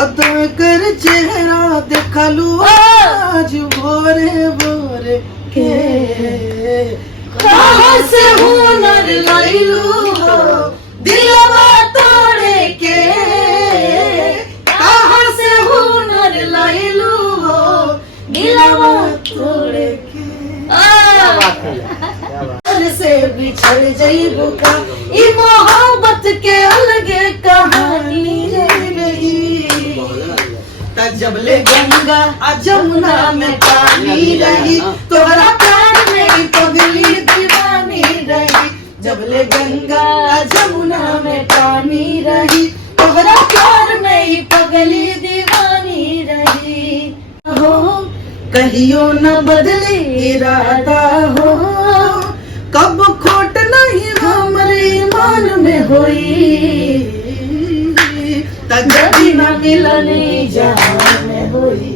कदम कर चेहरा देखा लू आज भोरे भोरे के कहाँ से हुनर लैलू हो दिलवा तोड़े के, कहाँ से हुनर लैलू हो दिलवा तोड़े के। से बिछड़ जइबू का ई मोहब्बत के अलगे कहानी रही। जबले गंगा आ जमुना में पानी रही तोहरा प्यार में पगली दीवानी रही। जबले गंगा आ जमुना में पानी रही तोहरा प्यार में पगली दीवानी रही। हो कहियो न बदले इरादा हो कब खोट नहीं हमरे ईमान में होई। जदी न मिलन जहान में होई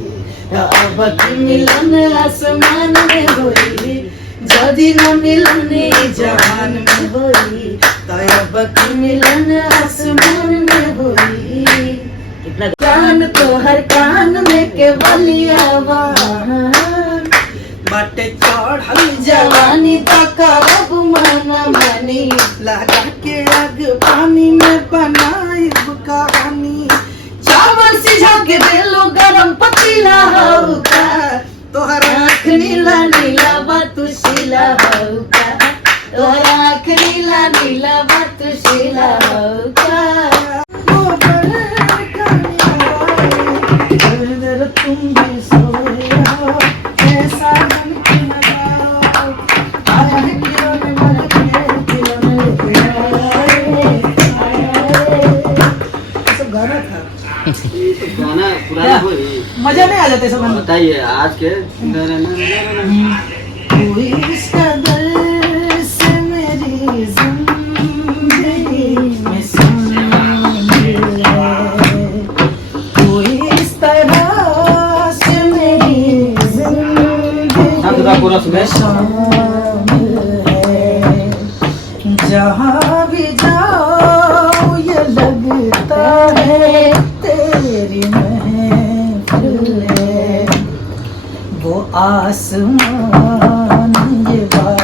अब की मिलन आसमान में होई। जदी न मिलन जहान में होई अब की मिलन आसमान में होई। कान तो हर कान में के बलिया बाटे चढ़ल जवानी तक माना मानी लगा के आग पानी में बनाई कहानी। चावल सिझा के देलो गरम पतीला हौका तोहरा आँख नीला नीला बतुशीला हौका, तोहरा आँख नीला नीला बतुशीला हौका। तुम भी सोया ऐसा मन की लगाओ आया है किरण मन के दिल में सब गाना था। गाना पुराना कोई मजा नहीं आ जाता सब गाना। बताइए आज के कोई इस कदर से मेरी जिंदगी में शामिल है, कोई इस तरह से मेरी जिंदगी में शामिल है। जहाँ भी जाओ ये लगता है तेरी महफिल है। वो आसमान ये बात